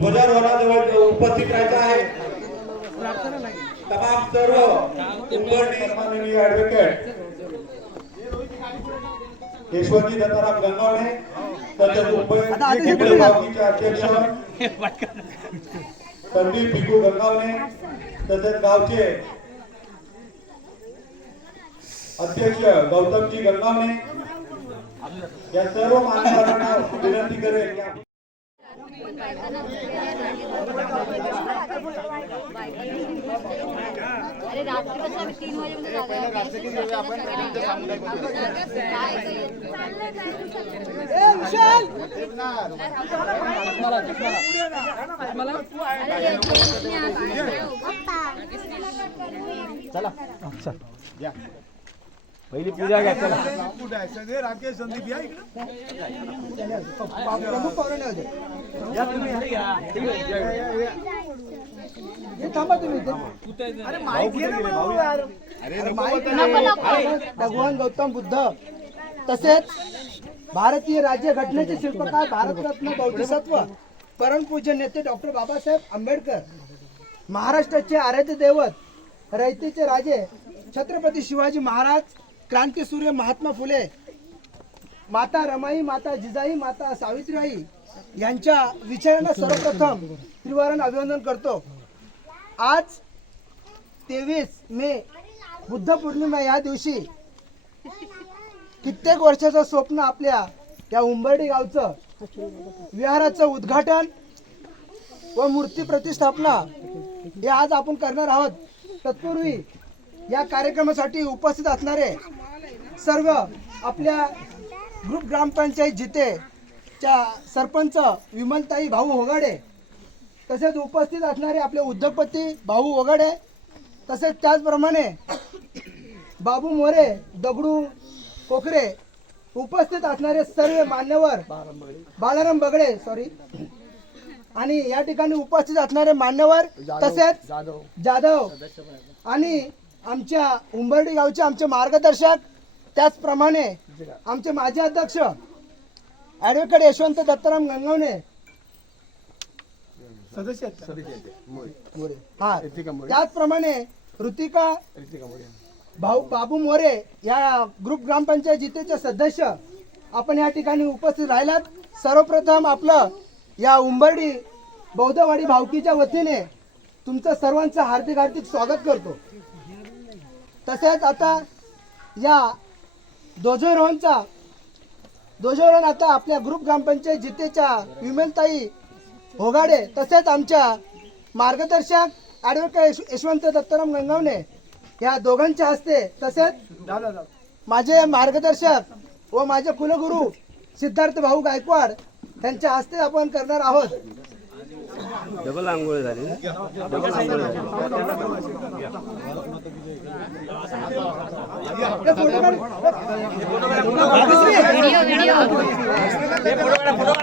दरबाराजवळ उपस्थित राहायचं आहे. तमाम सर्व माननीय ऍडव्होकेट यशवंतजी दत्ताराम गंगावणे तसेच मुंबई अध्यक्ष. संदीप भिकू गंगावणे तसेच गावचे अध्यक्ष गौतमजी गंगावणे या सर्व मान्यवरांना विनंती करेल की आपण- अरे रात्रीपासून आम्ही तीन वाजेपर्यंत पहिली पूजा घ्या चला. भगवान गौतम बुद्ध. तसेच भारतीय राज्य घटनेचे शिल्पकार भारतरत्न बौद्धिसत्व परमपूज्य नेते डॉक्टर बाबासाहेब आंबेडकर महाराष्ट्राचे आराध्य दैवत रयतेचे राजे छत्रपती शिवाजी महाराज क्रांती सूर्य महात्मा फुले माता रमाई माता जिजाई माता सावित्रीबाई यांच्या विचारांना सर्वप्रथम त्रिवारण अभिनंदन करतो. आज तेवीस मे बुद्ध पौर्णिमा या दिवशी कित्येक वर्षाचं स्वप्न आपल्या या उंबर्डी गावचं विहाराचं उद्घाटन व मूर्ती प्रतिष्ठापना हे आज आपण करणार आहोत. तत्पूर्वी या कार्यक्रमासाठी उपस्थित असणारे सर्व आपल्या ग्रुप ग्रामपंचायत जिथे च्या सरपंच विमलताई भाऊ होगाडे तसेच उपस्थित असणारे आपले उद्योगपती भाऊ वगडे तसेच त्याचप्रमाणे बाबू मोरे दगडू कोकरे उपस्थित असणारे सर्व मान्यवर बालाराम बगडे सॉरी आणि या ठिकाणी उपस्थित असणारे मान्यवर तसेच जाधव आणि आमच्या उंबर्डी गावचे आमचे मार्गदर्शक त्याचप्रमाणे आमचे माजी अध्यक्ष ॲडव्होकेट यशवंत दत्ताराम गंगवणे. सदस्य मोरे. हा. त्याचप्रमाणे ऋतिका भाऊ बाबू मोरे या ग्रुप ग्रामपंचायत जितेचे सदस्य आपण या ठिकाणी उपस्थित राहिलात. सर्वप्रथम आपलं या उंबर्डी बौद्धवाडी भावकीच्या वतीने तुमचं सर्वांचं हार्दिक हार्दिक स्वागत करतो. तसेच आता या दोझोरोहनचा दोझोरोहन आता आपल्या ग्रुप ग्रामपंचायत जितेच्या विमलताई होगाडे तसेच आमच्या मार्गदर्शक ॲडव्होकेट यशवंत दत्ताराम गंगावणे या दोघांच्या हस्ते तसेच माझे मार्गदर्शक व माझे कुलगुरू सिद्धार्थ भाऊ गायकवाड त्यांच्या हस्ते आपण करणार आहोत. डबल आंघोळ झाली. ना? डबल आंघोळ झाली हे फोटो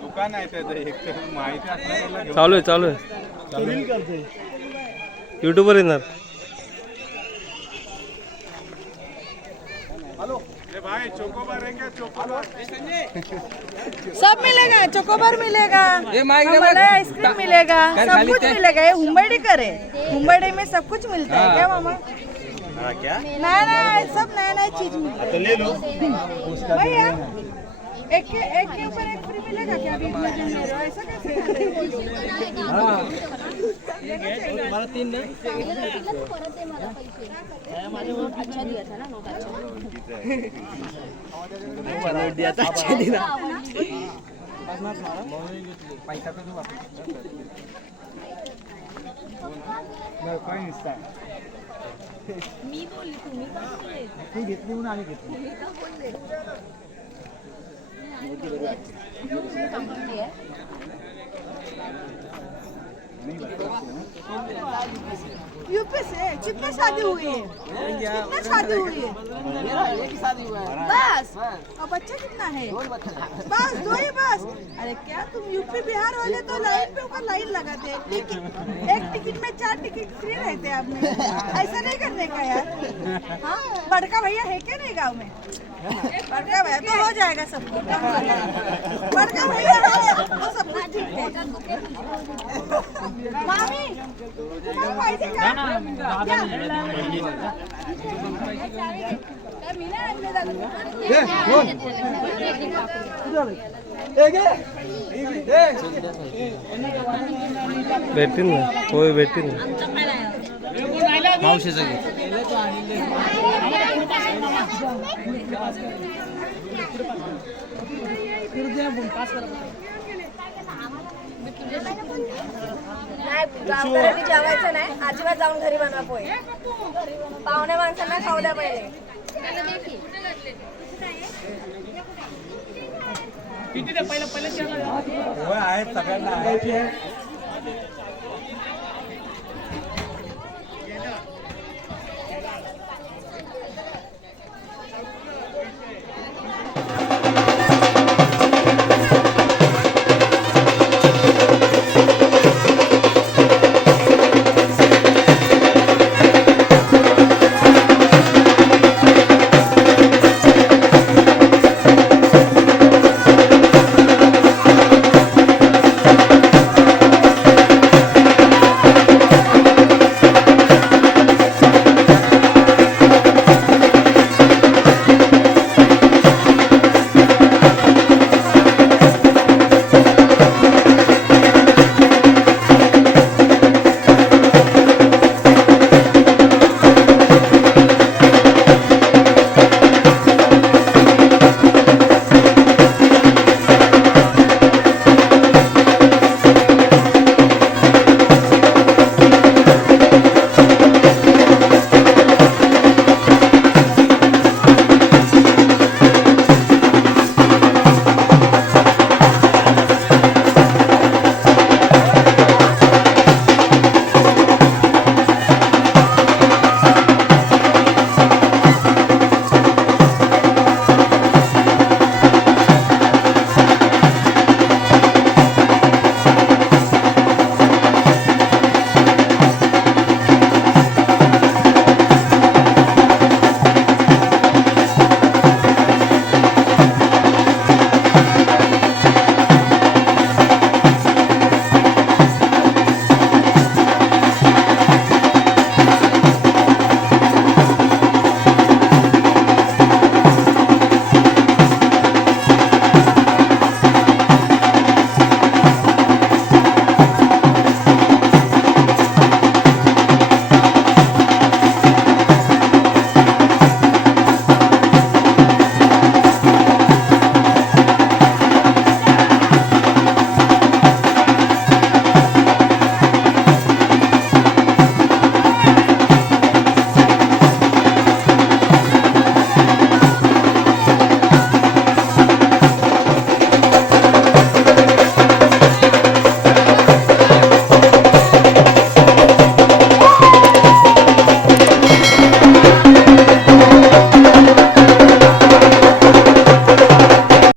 दुकान आहे त्याचं एक तर माहिती असल्यावर घेऊन चालू आहे चालू आहे. युट्यूबवर येणार ए भाई चोकोबार आहे का चोकोबार सब मिलेगा चोकोबार मिलेगा। हमारा आइसक्रीम मिलेगा सब कुछ मिलेगा ये हुम्बड़ीकर है हुम्बड़ी में सब कुछ मिलता है क्या मामा? क्या? नया नया सब नया नया चीज़ मिलता तो ले लो। भैया एक के एक के ऊपर एक फ्री मिलेगा क्या? अभी इतना जन ले रहे हो ऐसा कैसे अच्छा दिया था ना नोट अच्छा यूपी से? में शादी हुई? है कितना शादी हुई? है बस। और बच्चे कितना है? बस, दो ही बस। अरे क्या तुम यूपी, बिहार वाले तो लाइन पे ऊपर लाइन लगाते हैं। टिकट एक टिकट में चार टिकट फ्री रहते हैं आप ऐसा नहीं करने का यार। हाँ बड़का भैया है क्या नहीं गाँव में? बड़का भैया तो हो जाएगा सब बड़का भैया है तो सब ठीक है। भेटतील ना होय भेटतील ना. नाही गावकऱ्यांनी जेवायचं नाही अजिबात जाऊन घरी बनवा पोहे. पाहुण्या माणसांना खावल्या पाहिजे